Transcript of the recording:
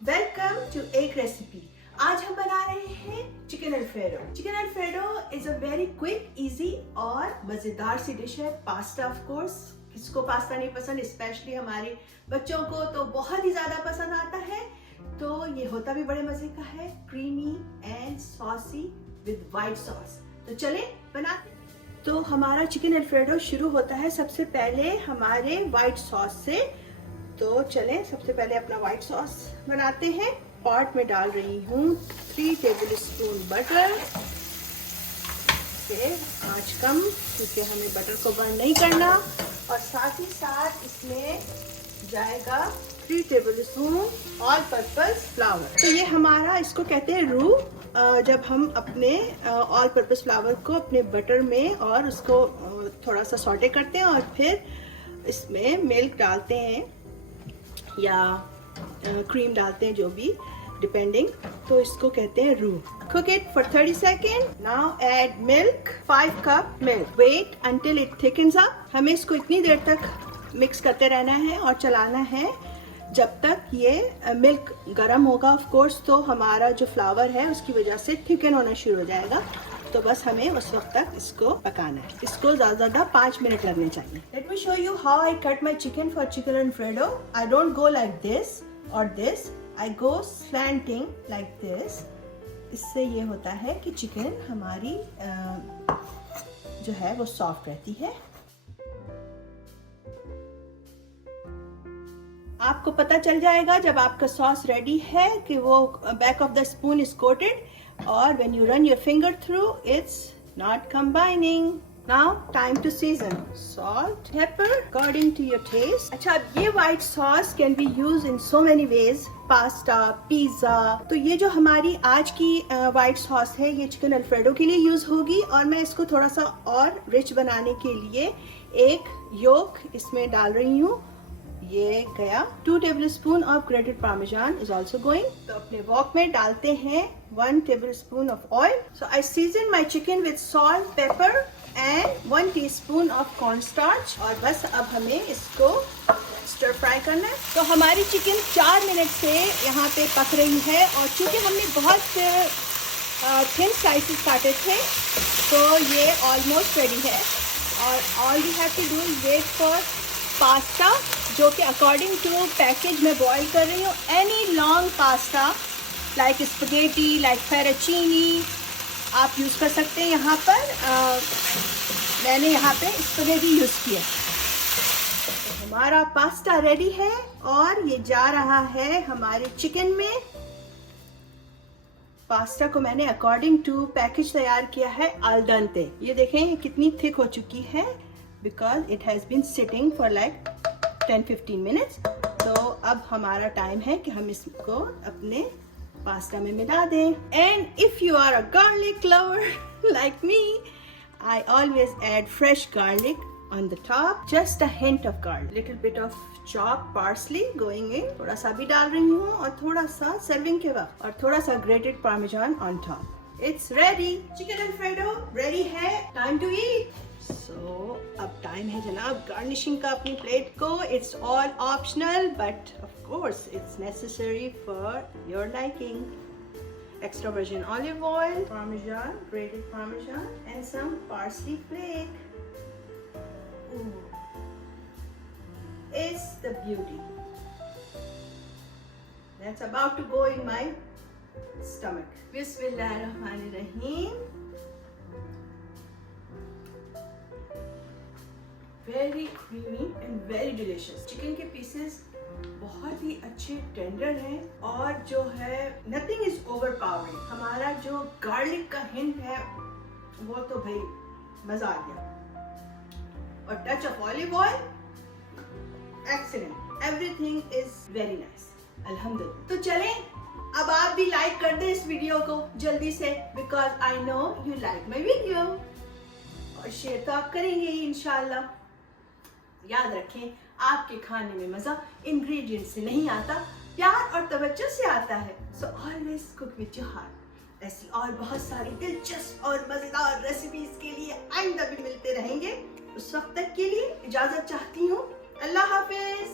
Welcome to एक recipe. आज हम बना रहे हैं chicken alfredo. Chicken alfredo is a very quick, easy और मजेदार सी डिश है। पास्ता ऑफ कोर्स, किसको पास्ता नहीं पसंद, स्पेशली हमारे बच्चों को तो बहुत ही ज्यादा पसंद आता है। तो ये होता भी बड़े मजे का है, creamy and saucy with white sauce. तो चले बनाते। तो हमारा चिकन अल्फ्रेडो शुरू होता है सबसे पहले हमारे व्हाइट सॉस से। तो चलें सबसे पहले अपना व्हाइट सॉस बनाते हैं। पॉट में डाल रही हूँ 3 टेबल स्पून बटर। आंच कम, क्योंकि हमें बटर को बर्न नहीं करना। और साथ ही साथ इसमें जाएगा 3 table spoon all purpose flower. तो ये हमारा, इसको कहते हैं रू। जब हम अपने ऑल पर्पस फ्लावर को अपने बटर में और उसको थोड़ा सा सॉटे करते हैं और फिर इसमें मिल्क डालते हैं या क्रीम डालते हैं, जो भी डिपेंडिंग, तो इसको कहते हैं रू। Cook it for 30 second. Now add milk, 5 cup milk. Wait until it thickens up. हमें इसको इतनी देर तक मिक्स करते रहना है और चलाना है जब तक ये मिल्क गर्म होगा। ऑफ कोर्स, तो हमारा जो फ्लावर है उसकी वजह से थिकन होना शुरू हो जाएगा। तो बस हमें उस वक्त तक इसको पकाना है। इसको ज़्यादा 5 मिनट लगने चाहिए। Let me show you how I cut my chicken for chicken Alfredo. I don't go like this और this, I go slanting like this. इससे ये होता है कि चिकन हमारी जो है वो सॉफ्ट रहती है। आपको पता चल जाएगा जब आपका सॉस रेडी है कि वो back of the spoon is coated, और when you run your finger through, it's not combining. Now time to season. Salt, pepper according to your taste. अच्छा, अब ये white sauce can be used in so many ways. Pasta, pizza. तो ये जो हमारी आज की white sauce है, ये चिकन अल्फ्रेडो के लिए यूज होगी। और मैं इसको थोड़ा सा और रिच बनाने के लिए एक योक इसमें डाल रही हूँ। ये गया। 2 tablespoon of grated parmesan is also going. तो अपने वॉक में डालते हैं 1 tablespoon of oil. So I season my chicken with salt, pepper and 1 teaspoon of cornstarch. और बस अब हमें इसको स्टर फ्राई करना है। तो हमारी चिकन 4 मिनट से यहाँ पे पक रही है। और चूंकि हमने बहुत थिन स्लाइसेस काटे थे, तो ये ऑलमोस्ट रेडी है। और all you have to do is wait for pasta, जो कि अकॉर्डिंग टू पैकेज में बॉईल कर रही हूँ। Any long pasta like spaghetti, like fettuccine आप यूज़ कर सकते हैं। यहाँ पर मैंने यहाँ पे स्पगेटी यूज़ किया। तो हमारा पास्ता रेडी है और ये जा रहा है हमारे चिकन में। पास्ता को मैंने अकॉर्डिंग टू पैकेज तैयार किया है अल डेंटे। ये देखें ये कितनी थिक हो चुकी है, because it has been sitting for like 10-15 minutes. तो अब हमारा टाइम है कि हम इसको अपने पास्ता में मिला दें। And if you are a garlic lover like me, I always add fresh garlic on the top, just a hint of garlic, little bit of chop parsley going in. थोड़ा सा भी डाल रही हूँ और थोड़ा सा सर्विंग के वक्त, और थोड़ा सा grated parmesan on top. It's ready. Chicken Alfredo ready है। Time to eat. सो अब टाइम है जनाब गार्निशिंग का अपनी प्लेट को। It's all optional, but of course it's necessary for your liking. Extra virgin olive oil, parmesan, grated parmesan and some parsley flake is the beauty that's about to go in my stomach. Bismillahirrahmanirrahim. Very creamy and very delicious. Chicken के pieces बहुत ही अच्छे tender हैं और जो है nothing is overpowering. हमारा जो garlic का हिंट है वो तो भाई मजा आ गया। और touch of olive oil, excellent. Everything is very nice, अल्हम्दुलिल्लाह। तो चलें अब आप भी लाइक कर दें इस वीडियो को जल्दी से, because I know you like my video. और शेयर तो आप करेंगे ही इंशाल्लाह। याद रखें, आपके खाने में मजा इंग्रेडिएंट से नहीं आता, प्यार और तवज्जो से आता है। So always cook with your heart. ऐसी और बहुत सारी दिलचस्प और मजेदार रेसिपीज के लिए आइंदा भी मिलते रहेंगे। उस वक्त तक के लिए इजाजत चाहती हूँ। अल्लाह हाफिज।